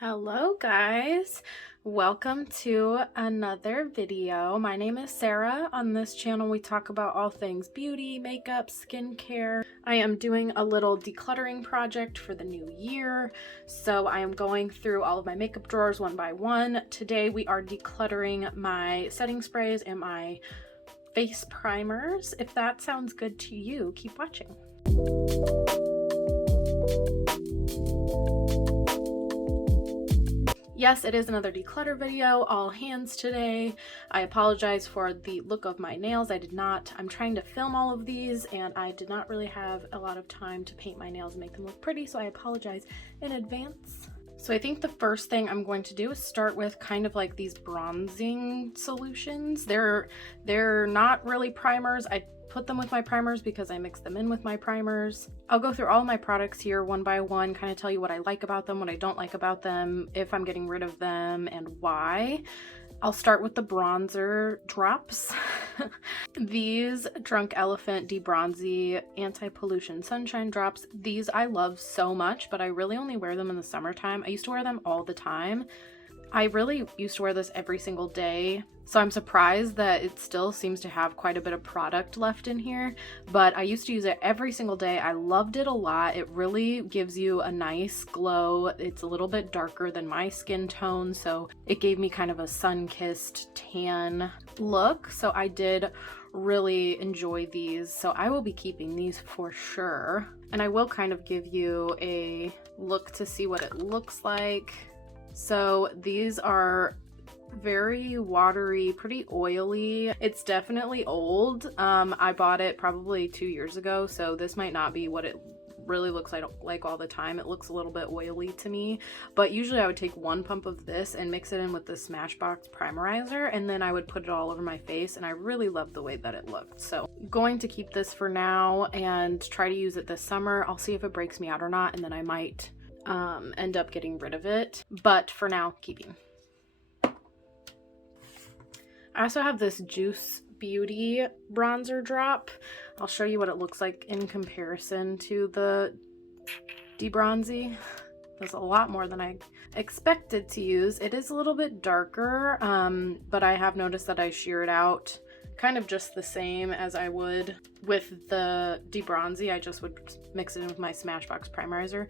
Hello guys, welcome to another video. My name is Sarah. On this channel we talk about all things beauty, makeup, skincare. I am doing a little decluttering project for the new year, so I am going through all of my makeup drawers one by one. Today we are decluttering my setting sprays and my face primers. If that sounds good to you, keep watching. Yes, it is another declutter video, all hands today. I apologize for the look of my nails. I'm trying to film all of these and I did not really have a lot of time to paint my nails and make them look pretty, so I apologize in advance. So I think the first thing I'm going to do is start with kind of like these bronzing solutions. They're not really primers. I put them with my primers because I mix them in with my primers. I'll go through all of my products here one by one, kind of tell you what I like about them, what I don't like about them, if I'm getting rid of them, and why. I'll start with the bronzer drops. These Drunk Elephant De-Bronzy Anti-Pollution Sunshine Drops. These I love so much, but I really only wear them in the summertime. I used to wear them all the time. I really used to wear this every single day, so I'm surprised that it still seems to have quite a bit of product left in here, but I used to use it every single day. I loved it a lot. It really gives you a nice glow. It's a little bit darker than my skin tone, so it gave me kind of a sun-kissed tan look, so I did really enjoy these, so I will be keeping these for sure. And I will kind of give you a look to see what it looks like. So these are very watery, pretty oily. It's definitely old. I bought it probably 2 years ago, so this might not be what it really looks like all the time. It looks a little bit oily to me, but usually I would take one pump of this and mix it in with the Smashbox primerizer, and then I would put it all over my face, and I really loved the way that it looked. So I'm going to keep this for now and try to use it this summer. I'll see if it breaks me out or not, and then I might end up getting rid of it, but for now, keeping. I also have this Juice Beauty bronzer drop. I'll show you what it looks like in comparison to the De-Bronzy. There's a lot more than I expected to use. It is a little bit darker, but I have noticed that I shear it out kind of just the same as I would with the De-Bronzy. I just would mix it in with my Smashbox primerizer.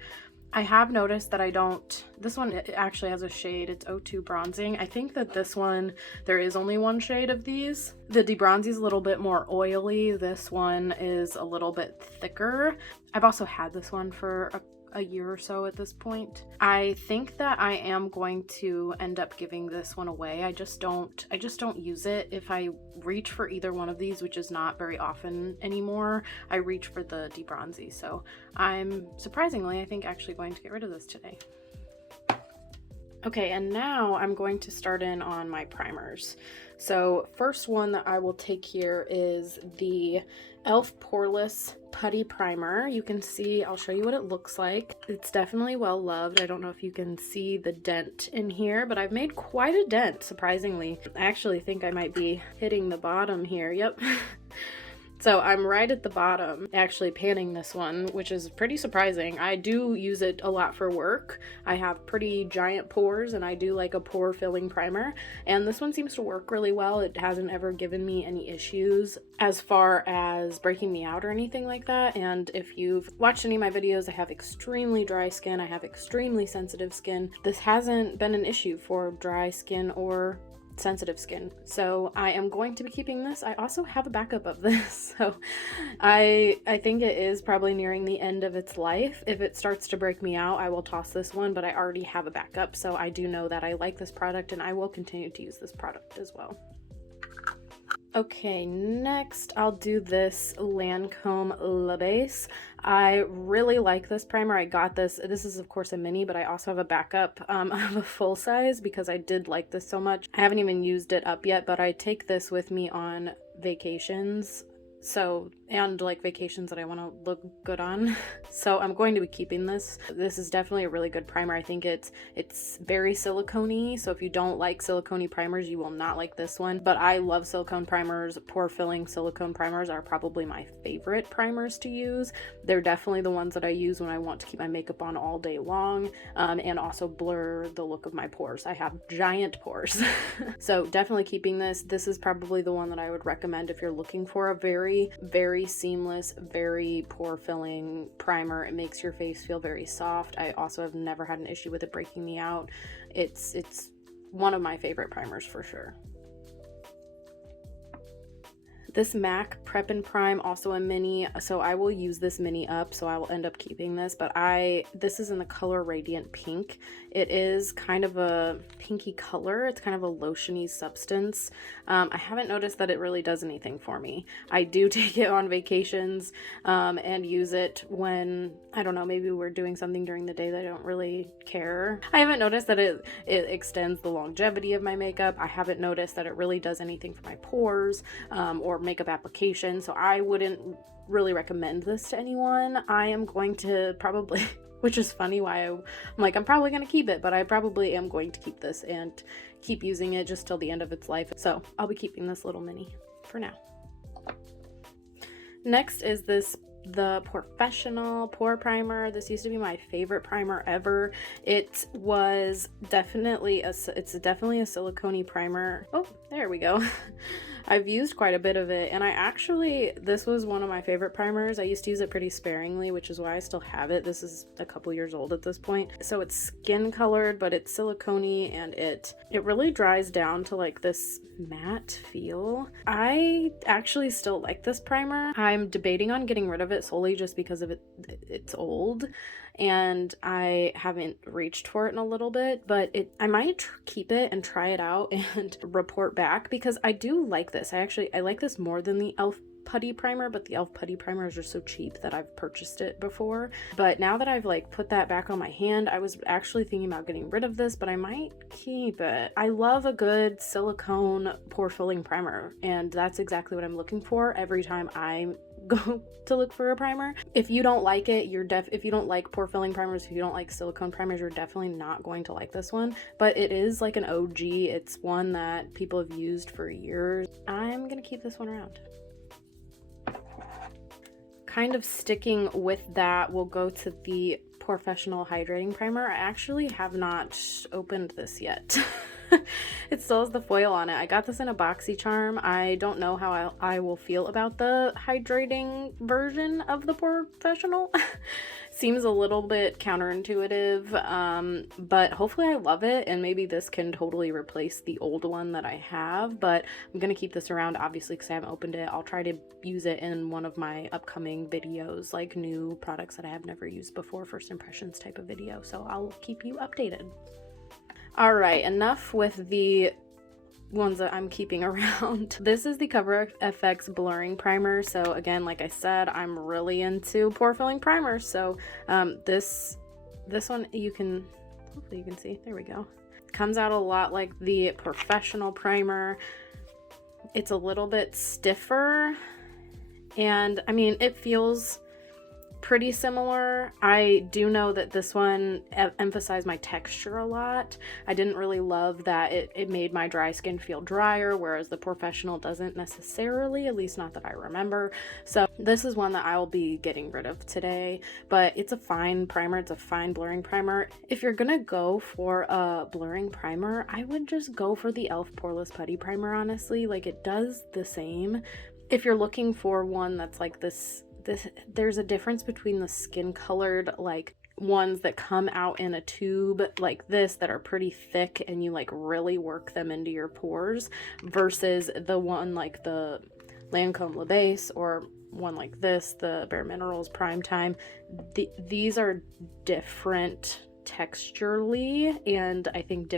I have noticed that this one it actually has a shade, it's 02 Bronzing. I think that this one, there is only one shade of these. The De-Bronzy is a little bit more oily. This one is a little bit thicker. I've also had this one for a year or so at this point. I think that I am going to end up giving this one away. I just don't use it. If I reach for either one of these, which is not very often anymore, I reach for the De-Bronzy. So I'm surprisingly, I think, actually going to get rid of this today. Okay, and now I'm going to start in on my primers. So first one that I will take here is the e.l.f. Poreless Putty Primer. You can see, I'll show you what it looks like. It's definitely well loved. I don't know if you can see the dent in here, but I've made quite a dent, surprisingly. I actually think I might be hitting the bottom here. Yep. So I'm right at the bottom, actually panning this one, which is pretty surprising. I do use it a lot for work. I have pretty giant pores and I do like a pore filling primer, and this one seems to work really well. It hasn't ever given me any issues as far as breaking me out or anything like that. And if you've watched any of my videos, I have extremely dry skin. I have extremely sensitive skin. This hasn't been an issue for dry skin or sensitive skin, so I am going to be keeping this. I also have a backup of this, so I think it is probably nearing the end of its life. If it starts to break me out, I will toss this one, but I already have a backup, so I do know that I like this product and I will continue to use this product as well. Okay, next I'll do this Lancome Le Base. I really like this primer. I got this is of course a mini, but I also have a backup of a full size because I did like this so much. I haven't even used it up yet, but I take this with me on vacations So, and like vacations that I want to look good on. So I'm going to be keeping this. This is definitely a really good primer. I think it's very silicone-y. So if you don't like silicone primers, you will not like this one. But I love silicone primers. Pore filling silicone primers are probably my favorite primers to use. They're definitely the ones that I use when I want to keep my makeup on all day long, and also blur the look of my pores. I have giant pores. So definitely keeping this. This is probably the one that I would recommend if you're looking for a very, very seamless, very pore filling primer. It makes your face feel very soft. I also have never had an issue with it breaking me out. It's one of my favorite primers for sure. This MAC Prep and Prime, also a mini, so I will use this mini up, so I will end up keeping this, but this is in the color Radiant Pink. It is kind of a pinky color. It's kind of a lotiony substance. I haven't noticed that it really does anything for me. I do take it on vacations and use it when, I don't know, maybe we're doing something during the day that I don't really care. I haven't noticed that it extends the longevity of my makeup. I haven't noticed that it really does anything for my pores or makeup application, so I wouldn't really recommend this to anyone. I am going to probably, which is funny why I'm like, I'm probably going to keep it, but I probably am going to keep this and keep using it just till the end of its life. So I'll be keeping this little mini for now. Next is the Professional Pore Primer. This used to be my favorite primer ever. It's definitely a silicone-y primer. Oh, there we go. I've used quite a bit of it, and this was one of my favorite primers. I used to use it pretty sparingly, which is why I still have it. This is a couple years old at this point. So it's skin colored, but it's silicone-y, and it really dries down to like this matte feel. I actually still like this primer. I'm debating on getting rid of it solely just because of it's old, and I haven't reached for it in a little bit, but I might keep it and try it out and report back, because I do like this. I like this more than the e.l.f. putty primer, but the e.l.f. putty primers are so cheap that I've purchased it before. But now that I've like put that back on my hand, I was actually thinking about getting rid of this, but I might keep it. I love a good silicone pore filling primer, and that's exactly what I'm looking for every time I go to look for a primer. If you don't like it, if you don't like pore filling primers, if you don't like silicone primers, you're definitely not going to like this one. But it is like an OG. It's one that people have used for years. I'm gonna keep this one around. Kind of sticking with that, we'll go to the Professional Hydrating Primer. I actually have not opened this yet. It still has the foil on it. I got this in a BoxyCharm. I don't know how I will feel about the hydrating version of the Professional. Seems a little bit counterintuitive, but hopefully I love it, and maybe this can totally replace the old one that I have. But I'm gonna keep this around, obviously, because I haven't opened it. I'll try to use it in one of my upcoming videos, like new products that I have never used before, first impressions type of video, so I'll keep you updated. All right, enough with the ones that I'm keeping around. This is the Cover FX Blurring Primer. So again, like I said, I'm really into pore filling primers. So this one, hopefully you can see, there we go. It comes out a lot like the Professional Primer. It's a little bit stiffer, and I mean, it feels pretty similar. I do know that this one emphasized my texture a lot. I didn't really love that it made my dry skin feel drier, whereas the Professional doesn't necessarily, at least not that I remember. So this is one that I'll be getting rid of today, but it's a fine primer. It's a fine blurring primer. If you're gonna go for a blurring primer, I would just go for the e.l.f. Poreless Putty Primer, honestly. Like, it does the same. If you're looking for one that's like this, there's a difference between the skin colored like ones that come out in a tube like this that are pretty thick and you like really work them into your pores, versus the one like the Lancome Le Base or one like this, the Bare Minerals Prime Time. These are different texturally, and I think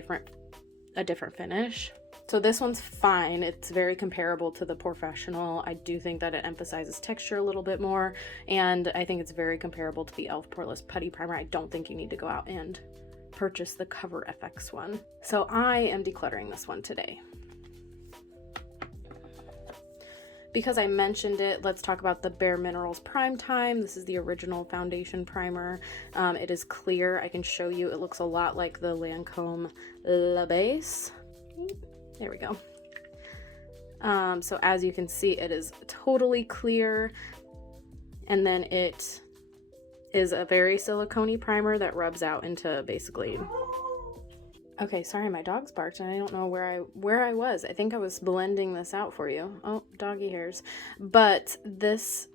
a different finish. So this one's fine. It's very comparable to the Professional. I do think that it emphasizes texture a little bit more, and I think it's very comparable to the e.l.f. Poreless Putty Primer. I don't think you need to go out and purchase the Cover FX one. So I am decluttering this one today. because I mentioned it, let's talk about the Bare Minerals Prime Time. This is the original foundation primer. It is clear. I can show you. It looks a lot like the Lancome La Base. There we go. So as you can see, it is totally clear. And then it is a very silicone-y primer that rubs out into basically... Okay, sorry, my dog's barked and I don't know where I was. I think I was blending this out for you. Oh, doggy hairs. But this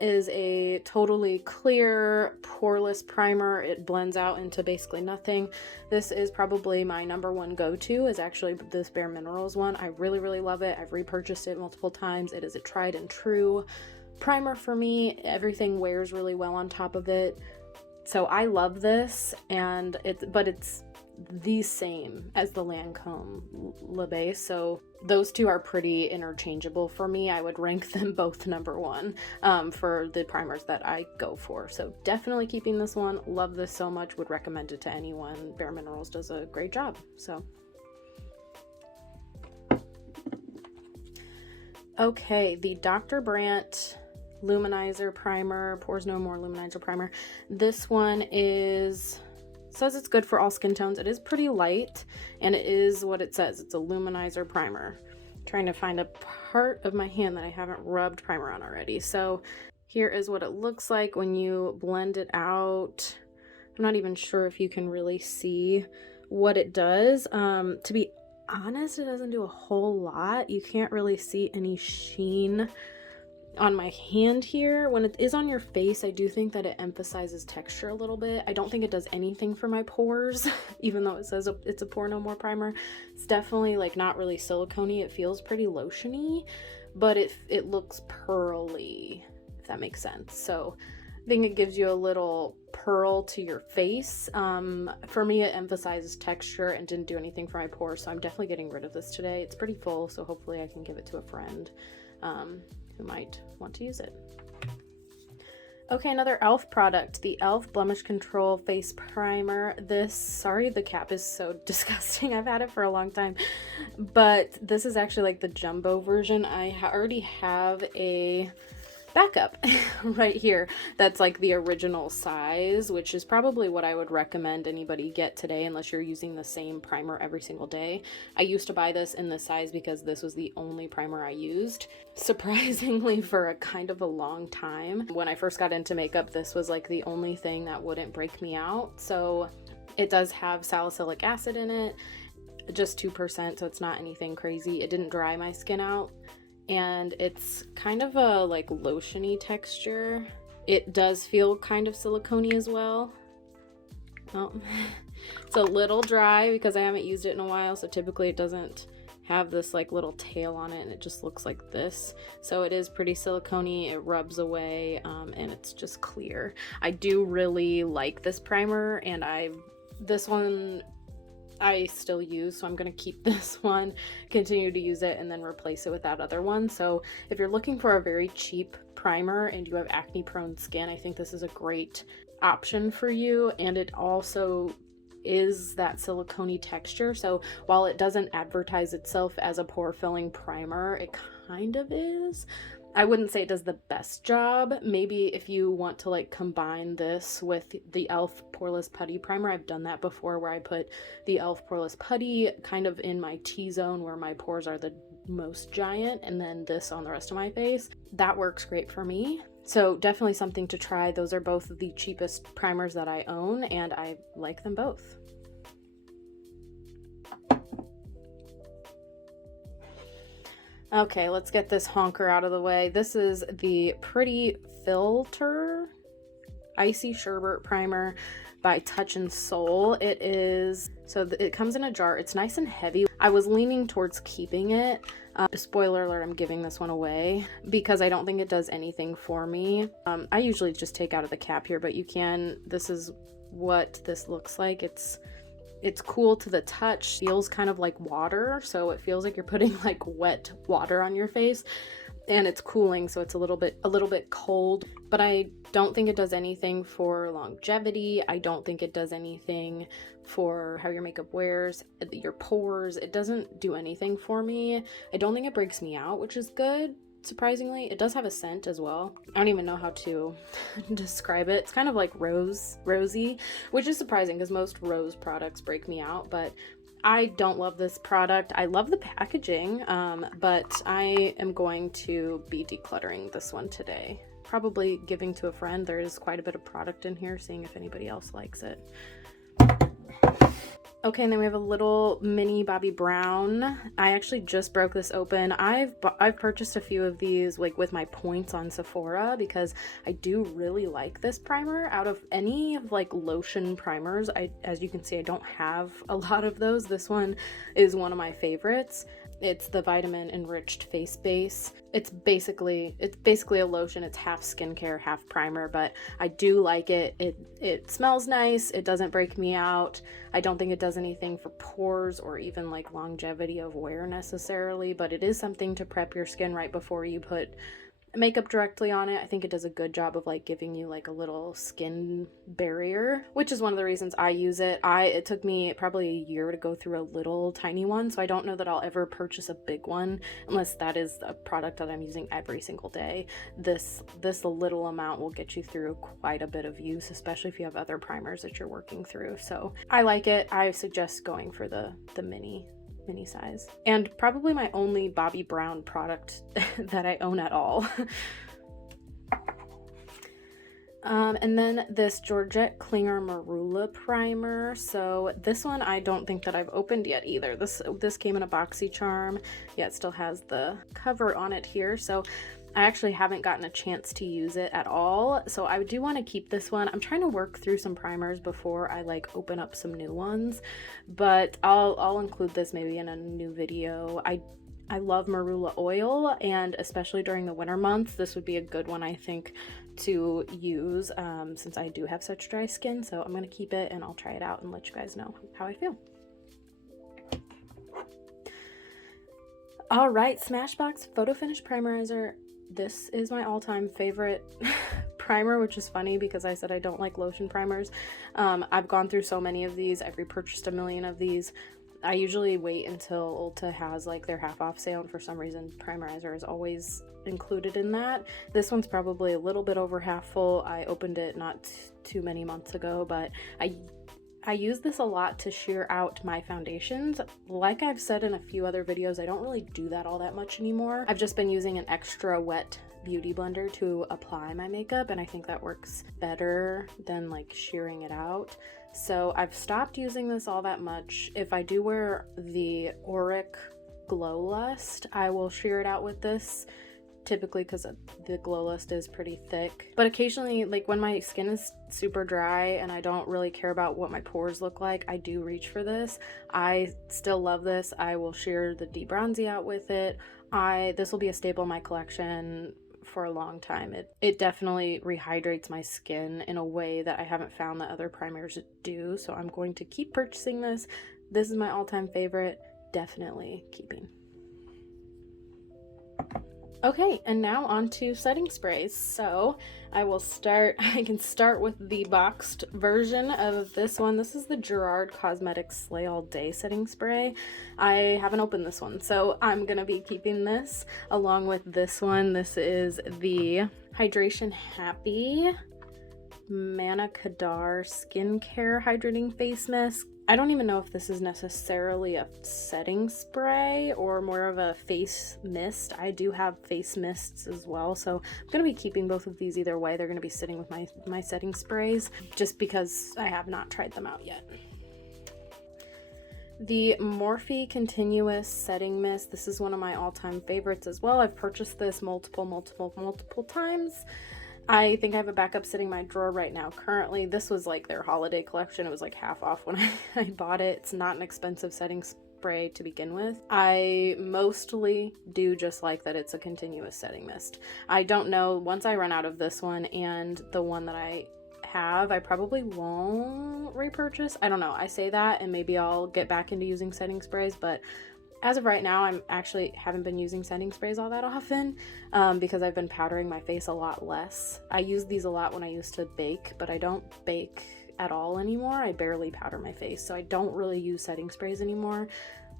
is a totally clear, poreless primer. It blends out into basically nothing. This is probably my #1 go-to, is actually this Bare Minerals one. I really, really love it. I've repurchased it multiple times. It is a tried and true primer for me. Everything wears really well on top of it. So I love this, and it's the same as the Lancome La Base, so those two are pretty interchangeable for me. I would rank them both #1 for the primers that I go for. So definitely keeping this one. Love this so much. Would recommend it to anyone. Bare Minerals does a great job. So okay, the Dr. Brandt Luminizer Primer, Pores No More Luminizer Primer. This one says it's good for all skin tones. It is pretty light, and it is what it says. It's a luminizer primer. I'm trying to find a part of my hand that I haven't rubbed primer on already. So here is what it looks like when you blend it out. I'm not even sure if you can really see what it does. To be honest, it doesn't do a whole lot. You can't really see any sheen on my hand here. When it is on your face, I do think that it emphasizes texture a little bit. I don't think it does anything for my pores, even though it says it's a Pore No More primer. It's definitely like not really silicone-y. It feels pretty lotiony, but it looks pearly, if that makes sense. So I think it gives you a little pearl to your face. For me, it emphasizes texture and didn't do anything for my pores, so I'm definitely getting rid of this today. It's pretty full, so hopefully I can give it to a friend who might want to use it. Okay, another e.l.f. product, the e.l.f. Blemish Control Face Primer. This, sorry, the cap is so disgusting. I've had it for a long time, but this is actually like the jumbo version. I already have a backup right here that's like the original size, which is probably what I would recommend anybody get today unless you're using the same primer every single day. I used to buy this in this size because this was the only primer I used, surprisingly, for a kind of a long time. When I first got into makeup, this was like the only thing that wouldn't break me out. So it does have salicylic acid in it, just 2%, so it's not anything crazy. It didn't dry my skin out, and it's kind of a like lotiony texture. It does feel kind of silicone-y as well. Oh, it's a little dry because I haven't used it in a while, so typically it doesn't have this like little tail on it, and it just looks like this. So it is pretty silicone-y. It rubs away, and it's just clear. I do really like this primer, and this one I still use, so I'm going to keep this one, continue to use it, and then replace it with that other one. So if you're looking for a very cheap primer and you have acne prone skin, I think this is a great option for you. And it also is that silicone-y texture, so while it doesn't advertise itself as a pore filling primer, it kind of is. I wouldn't say it does the best job. Maybe if you want to like combine this with the e.l.f. Poreless Putty Primer, I've done that before, where I put the e.l.f. Poreless Putty kind of in my T-zone where my pores are the most giant, and then this on the rest of my face. That works great for me. So definitely something to try. Those are both of the cheapest primers that I own, and I like them both. Okay, let's get this honker out of the way. This is the Pretty Filter Icy Sherbet Primer by Touch and Soul. It comes in a jar. It's nice and heavy. I was leaning towards keeping it. Spoiler alert, I'm giving this one away because I don't think it does anything for me. I usually just take out of the cap here, but you can. This is what this looks like. It's cool to the touch, feels kind of like water, so it feels like you're putting like wet water on your face, and it's cooling, so it's a little bit cold, but I don't think it does anything for longevity. I don't think it does anything for how your makeup wears, your pores. It doesn't do anything for me. I don't think it breaks me out, which is good, surprisingly. It does have a scent as well. I don't even know how to describe it. It's kind of like rosy, which is surprising because most rose products break me out, but I don't love this product. I love the packaging, but I am going to be decluttering this one today. Probably giving to a friend. There is quite a bit of product in here, seeing if anybody else likes it. Okay, and then we have a little mini Bobbi Brown. I actually just broke this open. I've purchased a few of these like with my points on Sephora because I do really like this primer. Out of any of like lotion primers, as you can see, I don't have a lot of those. This one is one of my favorites. It's the Vitamin Enriched Face Base. It's basically a lotion. It's half skincare, half primer, but I do like it. It smells nice. It doesn't break me out. I don't think it does anything for pores or even like longevity of wear necessarily, but it is something to prep your skin right before you put makeup directly on it. I think it does a good job of like giving you like a little skin barrier, which is one of the reasons I use it. It took me probably a year to go through a little tiny one, so I don't know that I'll ever purchase a big one unless that is a product that I'm using every single day. This little amount will get you through quite a bit of use, especially if you have other primers that you're working through. So I like it. I suggest going for the mini size, and probably my only Bobbi Brown product that I own at all. And then this Georgette Klinger Marula primer. So this one I don't think that I've opened yet either. This came in a boxy charm. Yeah, it still has the cover on it here, so I actually haven't gotten a chance to use it at all, so I do want to keep this one. I'm trying to work through some primers before I like open up some new ones, but I'll include this maybe in a new video. I love Marula oil, and especially during the winter months, this would be a good one I think to use since I do have such dry skin. So I'm going to keep it and I'll try it out and let you guys know how I feel. All right, Smashbox Photo Finish Primerizer. This is my all-time favorite primer, which is funny because I said I don't like lotion primers. I've gone through so many of these. I've repurchased a million of these. I usually wait until Ulta has like their half off sale, and for some reason Primerizer is always included in that. This one's probably a little bit over half full. I opened it not too many months ago, but I use this a lot to sheer out my foundations. Like I've said in a few other videos, I don't really do that all that much anymore. I've just been using an extra wet beauty blender to apply my makeup, and I think that works better than like shearing it out. So I've stopped using this all that much. If I do wear the Auric Glow Lust, I will shear it out with this, typically because the Glow Lust is pretty thick. But occasionally, like when my skin is super dry and I don't really care about what my pores look like, I do reach for this. I still love this. I will shear the Deep Bronzy out with it. This will be a staple in my collection for a long time. It definitely rehydrates my skin in a way that I haven't found that other primers do, so I'm going to keep purchasing this. This is my all-time favorite, definitely keeping. Okay, and now on to setting sprays. So I can start with the boxed version of this one. This is the Gerard Cosmetics Slay All Day setting spray. I haven't opened this one, so I'm gonna be keeping this along with this one. This is the Hydration Happy Manna Kadar Skincare Hydrating Face Mist. I don't even know if this is necessarily a setting spray or more of a face mist. I do have face mists as well, so I'm going to be keeping both of these either way. They're going to be sitting with my setting sprays just because I have not tried them out yet. The Morphe Continuous Setting Mist. This is one of my all-time favorites as well. I've purchased this multiple times. I think I have a backup sitting in my drawer right now. Currently, this was like their holiday collection. It was like half off when I bought it. It's not an expensive setting spray to begin with. I mostly do just like that it's a continuous setting mist. I don't know, once I run out of this one and the one that I have, I probably won't repurchase. I don't know. I say that and maybe I'll get back into using setting sprays, but as of right now, haven't been using setting sprays all that often because I've been powdering my face a lot less. I used these a lot when I used to bake, but I don't bake at all anymore. I barely powder my face, so I don't really use setting sprays anymore.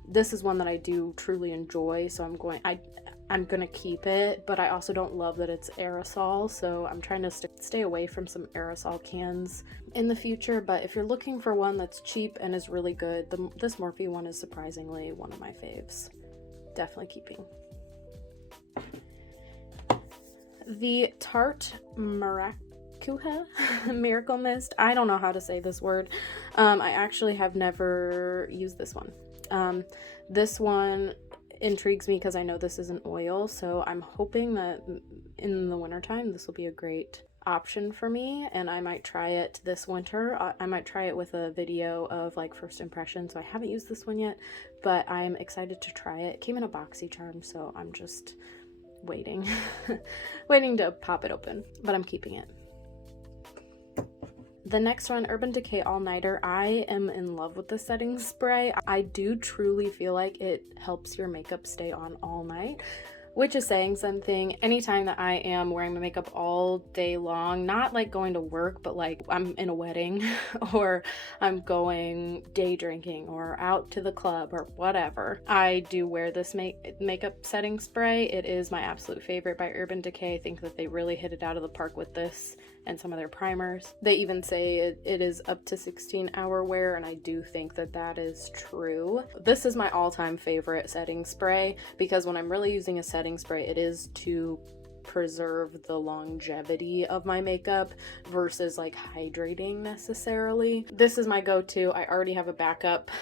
This is one that I do truly enjoy, so I I'm gonna keep it, but I also don't love that it's aerosol, so I'm trying to stay away from some aerosol cans in the future. But if you're looking for one that's cheap and is really good, this Morphe one is surprisingly one of my faves. Definitely keeping. The Tarte Miracle Mist. I don't know how to say this word. I actually have never used this one. This one intrigues me because I know this is an oil, so I'm hoping that in the wintertime this will be a great option for me, and I might try it this winter. I might try it with a video of like first impressions. So I haven't used this one yet, but I'm excited to try it. It came in a BoxyCharm, so I'm just waiting waiting to pop it open, but I'm keeping it. The next one, Urban Decay All Nighter. I am in love with the setting spray. I do truly feel like it helps your makeup stay on all night, which is saying something. Anytime that I am wearing my makeup all day long, not like going to work, but like I'm in a wedding or I'm going day drinking or out to the club or whatever, I do wear this makeup setting spray. It is my absolute favorite by Urban Decay. I think that they really hit it out of the park with this and some of their primers. They even say it is up to 16-hour wear, and I do think that that is true. This is my all-time favorite setting spray because when I'm really using a setting spray, it is to preserve the longevity of my makeup versus like hydrating necessarily. This is my go-to. I already have a backup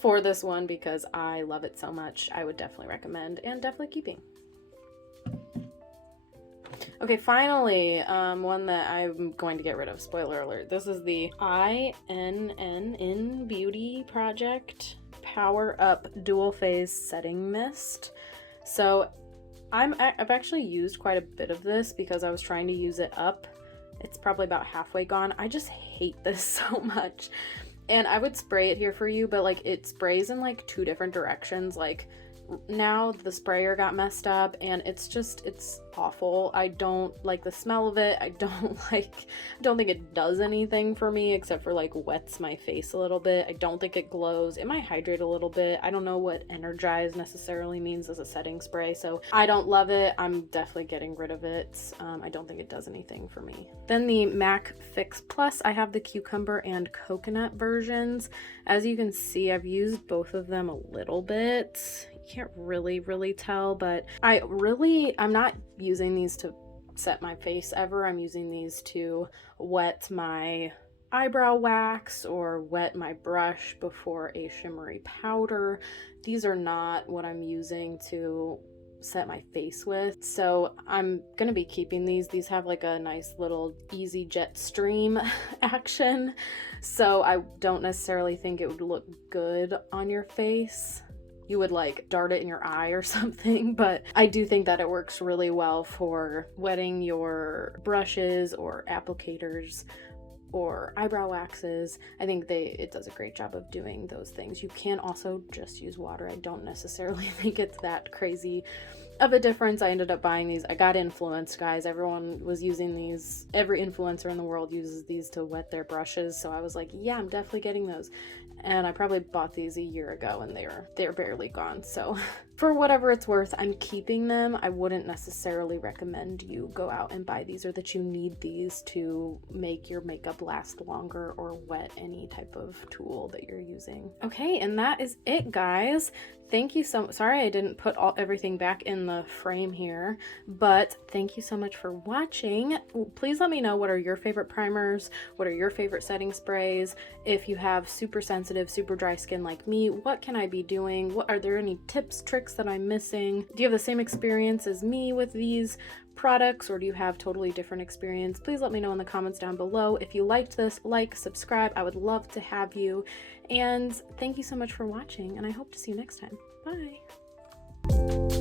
for this one because I love it so much. I would definitely recommend and definitely keeping. Okay, finally, one that I'm going to get rid of. Spoiler alert. This is the INN Beauty Project Power Up Dual Phase Setting Mist. So I've actually used quite a bit of this because I was trying to use it up. It's probably about halfway gone. I just hate this so much. And I would spray it here for you, but like it sprays in like 2 different directions. Like now the sprayer got messed up and it's awful. I don't like the smell of it. I don't think it does anything for me except for like wets my face a little bit. I don't think it glows. It might hydrate a little bit. I don't know what energize necessarily means as a setting spray, so I don't love it. I'm definitely getting rid of it. I don't think it does anything for me. Then the MAC Fix Plus. I have the cucumber and coconut versions. As you can see, I've used both of them a little bit. Can't really tell, but I'm not using these to set my face ever. I'm using these to wet my eyebrow wax or wet my brush before a shimmery powder. These are not what I'm using to set my face with, so I'm gonna be keeping these. These have like a nice little easy jet stream action, so I don't necessarily think it would look good on your face. You would like dart it in your eye or something, but I do think that it works really well for wetting your brushes or applicators or eyebrow waxes. I think it does a great job of doing those things. You can also just use water. I don't necessarily think it's that crazy of a difference. I ended up buying these. I got influenced, guys. Everyone was using these. Every influencer in the world uses these to wet their brushes, so I was like, yeah, I'm definitely getting those. And I probably bought these a year ago and they're barely gone. So for whatever it's worth, I'm keeping them. I wouldn't necessarily recommend you go out and buy these or that you need these to make your makeup last longer or wet any type of tool that you're using. Okay, and that is it, guys. Thank you so much. Sorry I didn't put everything back in the frame here, but thank you so much for watching. Please let me know, what are your favorite primers? What are your favorite setting sprays? If you have super sensitive, super dry skin like me, what can I be doing? Are there any tips, tricks that I'm missing? Do you have the same experience as me with these products, or do you have totally different experience? Please let me know in the comments down below. If you liked this, like, subscribe. I would love to have you. And thank you so much for watching, and I hope to see you next time. Bye.